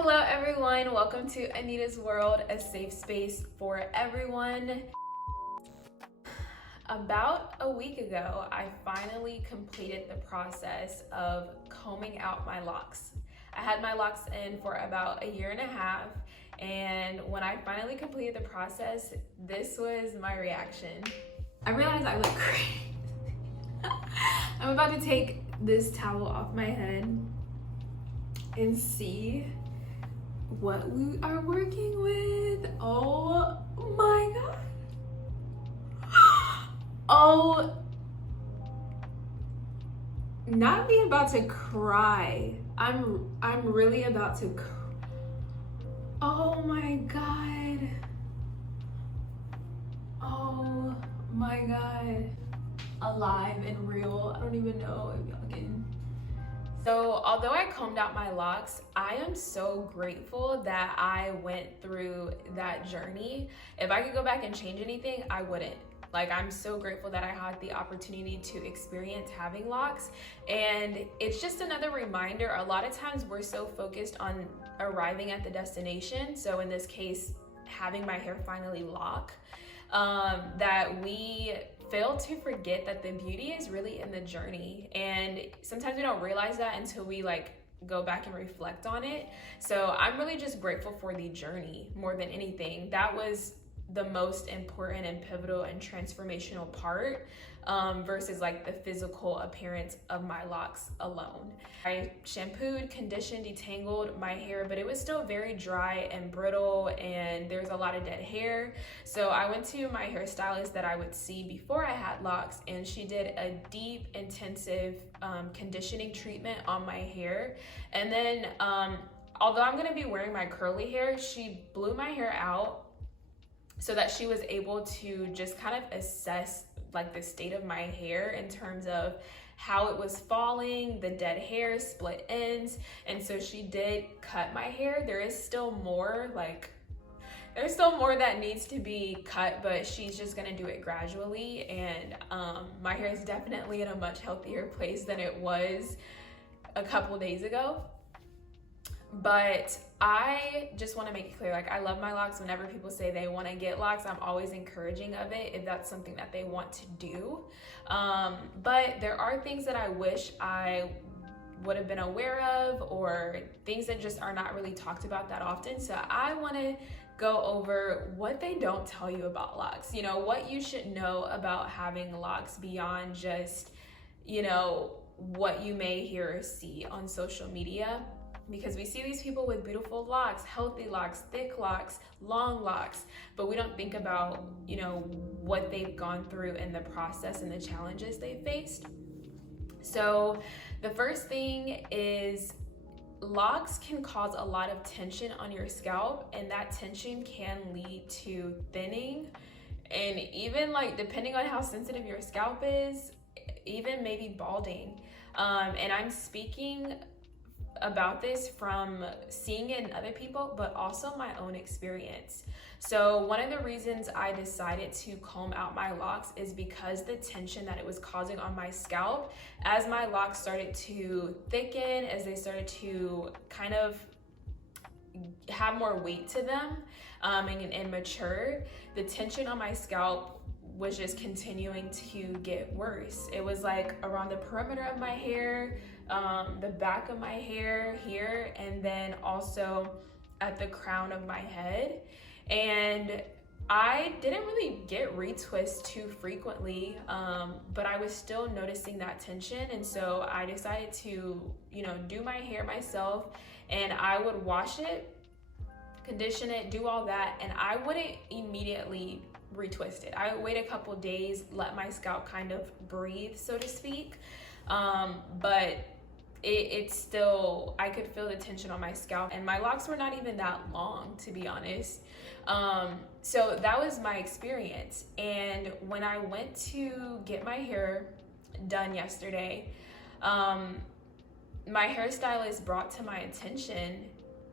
Hello everyone, welcome to Anita's World, a safe space for everyone. About a week ago, I finally completed the process of combing out my locks. I had my locks in for about a year and a half, and when I finally completed the process, this was my reaction. I realized I look crazy. I'm about to take this towel off my head and see what we are working with. Oh my god. Oh, not me about to cry. I'm really about to oh my god. Oh my god. Alive and real. I don't even know if y'all can. So although I combed out my locks, I am so grateful that I went through that journey. If I could go back and change anything, I wouldn't. Like, I'm so grateful that I had the opportunity to experience having locks. And it's just another reminder. A lot of times we're so focused on arriving at the destination. So in this case, having my hair finally lock, that we fail to forget that the beauty is really in the journey. And sometimes we don't realize that until we go back and reflect on it. So I'm really just grateful for the journey more than anything. That was the most important and pivotal and transformational part, versus the physical appearance of my locks alone. I shampooed, conditioned, detangled my hair, but it was still very dry and brittle, and there's a lot of dead hair. So I went to my hairstylist that I would see before I had locks, and she did a deep, intensive conditioning treatment on my hair. And then although I'm gonna be wearing my curly hair, she blew my hair out so that she was able to just kind of assess the state of my hair in terms of how it was falling, the dead hair, split ends. And so she did cut my hair. There is still more, there's still more that needs to be cut, but she's just gonna do it gradually. And my hair is definitely in a much healthier place than it was a couple days ago. But I just want to make it clear, I love my locks. Whenever people say they want to get locks, I'm always encouraging of it if that's something that they want to do. But there are things that I wish I would have been aware of, or things that just are not really talked about that often. So I want to go over what they don't tell you about locks, what you should know about having locks beyond just, what you may hear or see on social media. Because we see these people with beautiful locks, healthy locks, thick locks, long locks, but we don't think about, what they've gone through in the process and the challenges they faced. So the first thing is locks can cause a lot of tension on your scalp, and that tension can lead to thinning, and even depending on how sensitive your scalp is, even maybe balding. And I'm speaking about this from seeing it in other people, but also my own experience. So one of the reasons I decided to comb out my locks is because the tension that it was causing on my scalp, as my locks started to thicken, as they started to kind of have more weight to them, and mature, the tension on my scalp was just continuing to get worse. It was around the perimeter of my hair, the back of my hair here, and then also at the crown of my head. And I didn't really get retwists too frequently, but I was still noticing that tension. And so I decided to, do my hair myself, and I would wash it, condition it, do all that, and I wouldn't immediately retwist it. I would wait a couple days, let my scalp kind of breathe, so to speak. But it's still, I could feel the tension on my scalp, and my locks were not even that long, to be honest. So that was my experience. And when I went to get my hair done yesterday, my hairstylist brought to my attention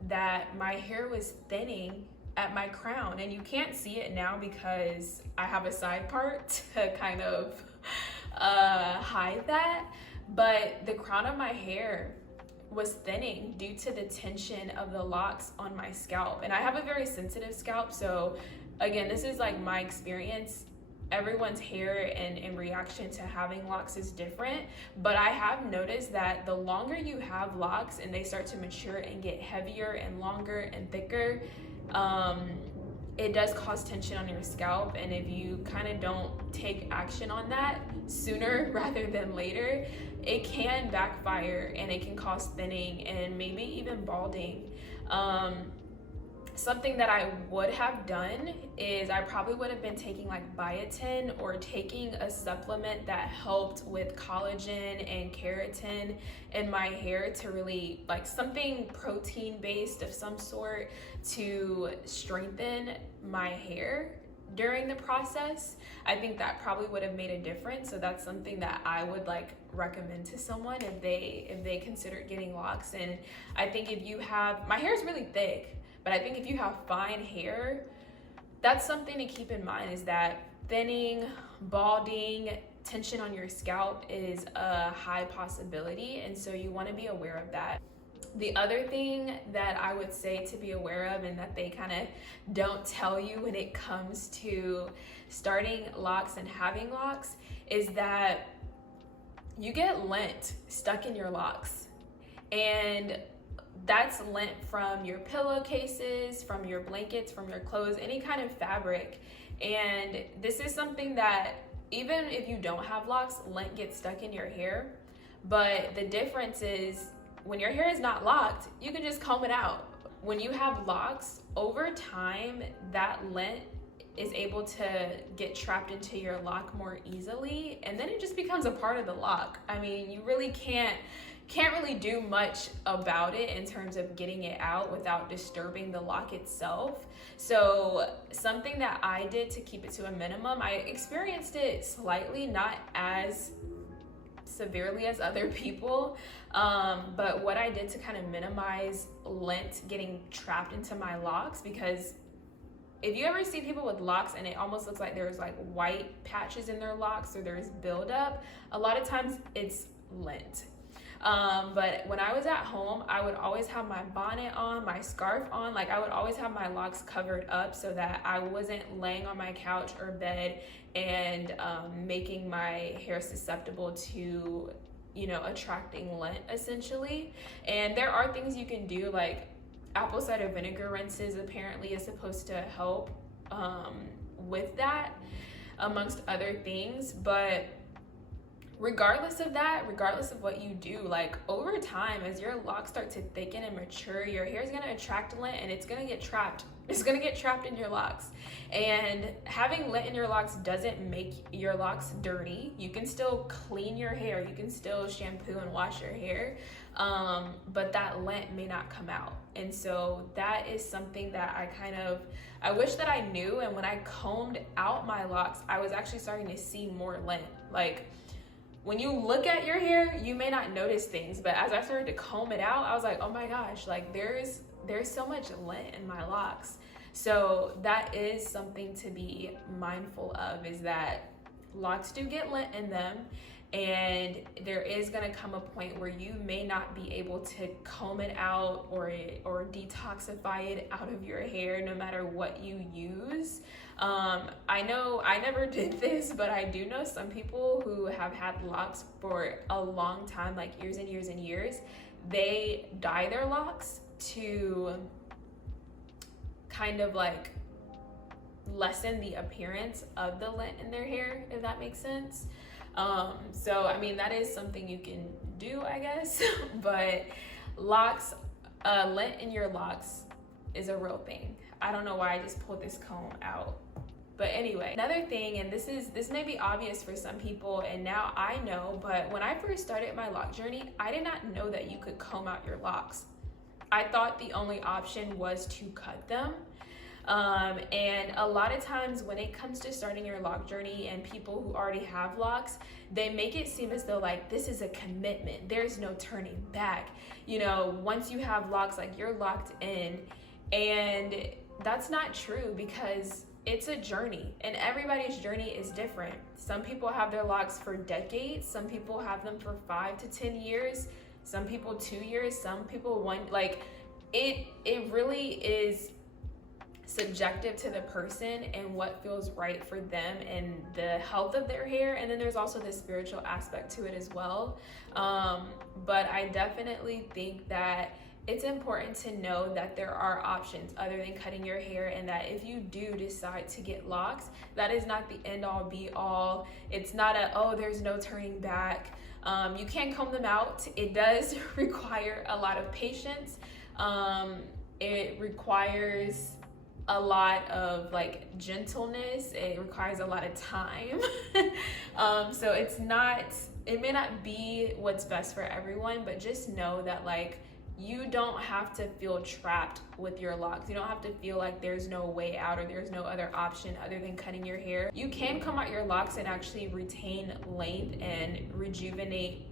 that my hair was thinning at my crown, and you can't see it now because I have a side part to kind of hide that, but the crown of my hair was thinning due to the tension of the locks on my scalp. And I have a very sensitive scalp, so again, this is like my experience. Everyone's hair and reaction to having locks is different, but I have noticed that the longer you have locks and they start to mature and get heavier and longer and thicker, it does cause tension on your scalp. And if you kind of don't take action on that sooner rather than later, it can backfire and it can cause thinning and maybe even balding. Something that I would have done is I probably would have been taking like biotin or taking a supplement that helped with collagen and keratin in my hair to really, like, something protein based of some sort to strengthen my hair during the process. I think that probably would have made a difference. So that's something that I would like recommend to someone if they consider getting locks. And I think if you have, my hair is really thick, but I think if you have fine hair, that's something to keep in mind, is that thinning, balding, tension on your scalp is a high possibility. And so you want to be aware of that. The other thing that I would say to be aware of, and that they kind of don't tell you when it comes to starting locks and having locks, is that you get lint stuck in your locks. And that's lint from your pillowcases, from your blankets, from your clothes, any kind of fabric. And this is something that even if you don't have locks, lint gets stuck in your hair. But the difference is when your hair is not locked, you can just comb it out. When you have locks, over time, that lint is able to get trapped into your lock more easily, and then it just becomes a part of the lock. I mean, you really can't really do much about it in terms of getting it out without disturbing the lock itself. So something that I did to keep it to a minimum, I experienced it slightly, not as severely as other people, but what I did to kind of minimize lint getting trapped into my locks, because if you ever see people with locks and it almost looks like there's like white patches in their locks or there's buildup, a lot of times it's lint. But when I was at home, I would always have my bonnet on, my scarf on, like I would always have my locks covered up so that I wasn't laying on my couch or bed and making my hair susceptible to, you know, attracting lint essentially. And there are things you can do, like apple cider vinegar rinses apparently is supposed to help with that, amongst other things. But regardless of that, regardless of what you do, like over time, as your locks start to thicken and mature, your hair is going to attract lint and it's going to get trapped. It's going to get trapped in your locks. And having lint in your locks doesn't make your locks dirty. You can still clean your hair. You can still shampoo and wash your hair. But that lint may not come out. And so that is something that I wish that I knew. And when I combed out my locks, I was actually starting to see more lint. Like, when you look at your hair, you may not notice things, but as I started to comb it out, I was like, oh my gosh, like there's so much lint in my locks. So that is something to be mindful of, is that locks do get lint in them, and there is gonna come a point where you may not be able to comb it out or detoxify it out of your hair no matter what you use. I know I never did this, but I do know some people who have had locks for a long time, like years and years and years. They dye their locks to kind of like lessen the appearance of the lint in their hair, if that makes sense. So I mean, that is something you can do, I guess. But locks, lint in your locks is a real thing. I don't know why I just pulled this comb out. But anyway, another thing, and this may be obvious for some people, and now I know, but when I first started my lock journey, I did not know that you could comb out your locks. I thought the only option was to cut them. And a lot of times when it comes to starting your lock journey and people who already have locks, they make it seem as though like this is a commitment. There's no turning back. You know, once you have locks, like you're locked in. And that's not true, because it's a journey and everybody's journey is different. Some people have their locks for decades. Some people have them for 5 to 10 years. some people 2 years, some people one. Like it really is subjective to the person and what feels right for them and the health of their hair. And then there's also the spiritual aspect to it as well. But I definitely think that it's important to know that there are options other than cutting your hair, and that if you do decide to get locks, that is not the end all be all. It's not a, oh, there's no turning back. You can comb them out. It does require a lot of patience. It requires a lot of like gentleness. It requires a lot of time. So it may not be what's best for everyone, but just know that like you don't have to feel trapped with your locks. You don't have to feel like there's no way out or there's no other option other than cutting your hair. You can comb out your locks and actually retain length and rejuvenate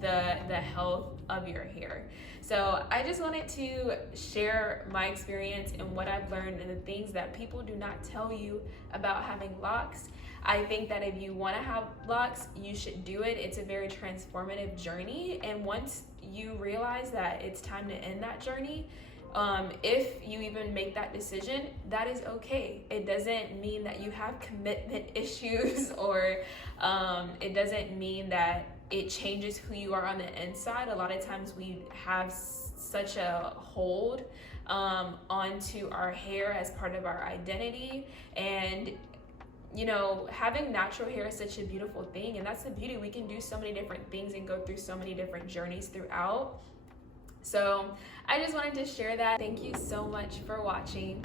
the health of your hair. So I just wanted to share my experience and what I've learned and the things that people do not tell you about having locks. I think that if you want to have locks, you should do it. It's a very transformative journey. And once you realize that it's time to end that journey, if you even make that decision, that is okay. It doesn't mean that you have commitment issues, or it doesn't mean that it changes who you are on the inside. A lot of times we have such a hold onto our hair as part of our identity, and you know, having natural hair is such a beautiful thing, and that's the beauty. We can do so many different things and go through so many different journeys throughout. So I just wanted to share that. Thank you so much for watching.